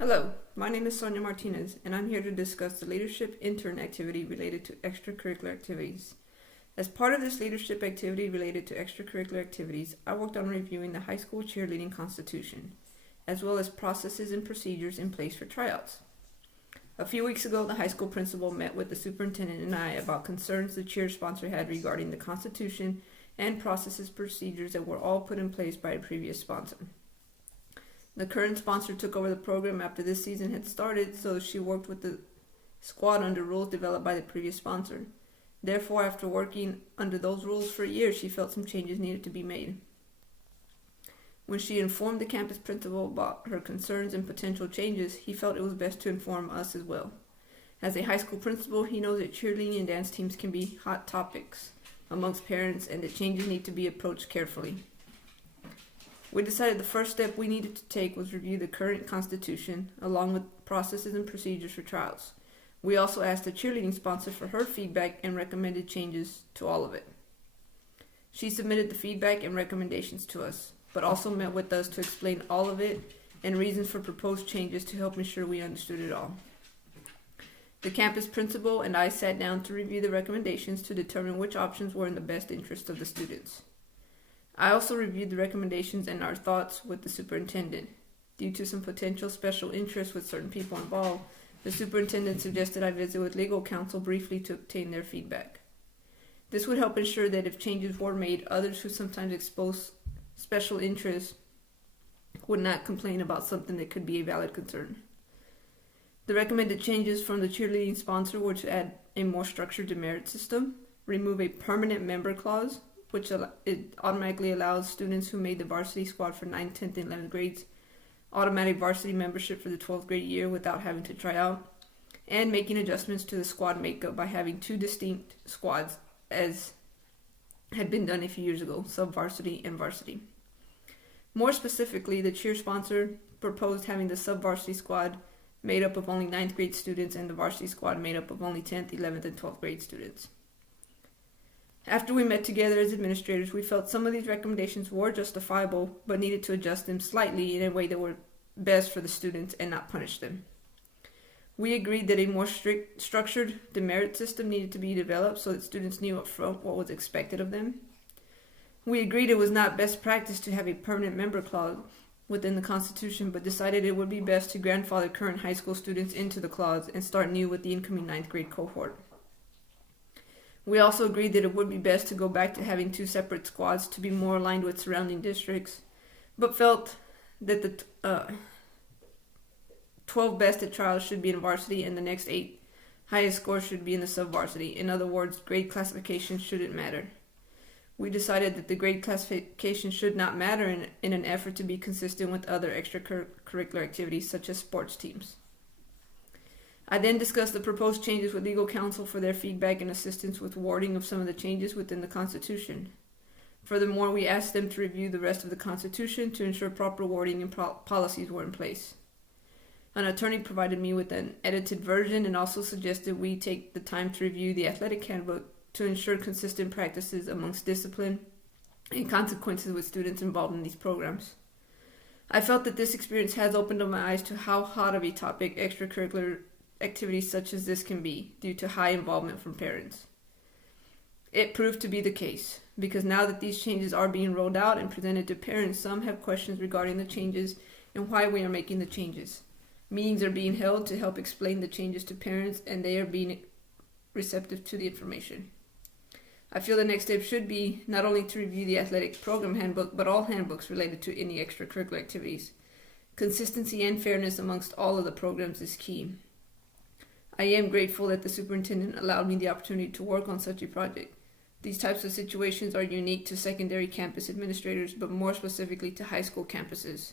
Hello, my name is Sonia Martinez, and I'm here to discuss the leadership intern activity related to extracurricular activities. As part of this leadership activity related to extracurricular activities, I worked on reviewing the high school cheerleading constitution, as well as processes and procedures in place for tryouts. A few weeks ago, the high school principal met with the superintendent and I about concerns the cheer sponsor had regarding the constitution and processes procedures that were all put in place by a previous sponsor. The current sponsor took over the program after this season had started, so she worked with the squad under rules developed by the previous sponsor. Therefore, after working under those rules for a year, she felt some changes needed to be made. When she informed the campus principal about her concerns and potential changes, he felt it was best to inform us as well. As a high school principal, he knows that cheerleading and dance teams can be hot topics amongst parents and that changes need to be approached carefully. We decided the first step we needed to take was review the current constitution, along with processes and procedures for trials. We also asked the cheerleading sponsor for her feedback and recommended changes to all of it. She submitted the feedback and recommendations to us, but also met with us to explain all of it and reasons for proposed changes to help ensure we understood it all. The campus principal and I sat down to review the recommendations to determine which options were in the best interest of the students. I also reviewed the recommendations and our thoughts with the superintendent. Due to some potential special interest with certain people involved, the superintendent suggested I visit with legal counsel briefly to obtain their feedback. This would help ensure that if changes were made, others who sometimes expose special interest would not complain about something that could be a valid concern. The recommended changes from the cheerleading sponsor were to add a more structured demerit system, remove a permanent member clause, which it automatically allows students who made the varsity squad for 9th, 10th, and 11th grades automatic varsity membership for the 12th grade year without having to try out, and making adjustments to the squad makeup by having two distinct squads as had been done a few years ago, sub-varsity and varsity. More specifically, the cheer sponsor proposed having the sub-varsity squad made up of only 9th grade students and the varsity squad made up of only 10th, 11th, and 12th grade students. After we met together as administrators, we felt some of these recommendations were justifiable, but needed to adjust them slightly in a way that were best for the students and not punish them. We agreed that a more structured demerit system needed to be developed so that students knew up front what was expected of them. We agreed it was not best practice to have a permanent member clause within the Constitution, but decided it would be best to grandfather current high school students into the clause and start new with the incoming 9th grade cohort. We also agreed that it would be best to go back to having two separate squads to be more aligned with surrounding districts, but felt that the 12 best at trials should be in varsity and the next 8 highest scores should be in the sub-varsity. In other words, grade classification shouldn't matter. We decided that the grade classification should not matter in an effort to be consistent with other extracurricular activities such as sports teams. I then discussed the proposed changes with legal counsel for their feedback and assistance with wording of some of the changes within the Constitution. Furthermore, we asked them to review the rest of the Constitution to ensure proper wording and policies were in place. An attorney provided me with an edited version and also suggested we take the time to review the athletic handbook to ensure consistent practices amongst discipline and consequences with students involved in these programs. I felt that this experience has opened up my eyes to how hot of a topic extracurricular activities such as this can be due to high involvement from parents. It proved to be the case, because now that these changes are being rolled out and presented to parents, some have questions regarding the changes and why we are making the changes. Meetings are being held to help explain the changes to parents, and they are being receptive to the information. I feel the next step should be not only to review the athletic program handbook, but all handbooks related to any extracurricular activities. Consistency and fairness amongst all of the programs is key. I am grateful that the superintendent allowed me the opportunity to work on such a project. These types of situations are unique to secondary campus administrators, but more specifically to high school campuses.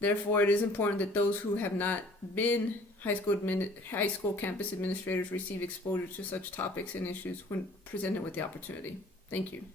Therefore, it is important that those who have not been high school campus administrators receive exposure to such topics and issues when presented with the opportunity. Thank you.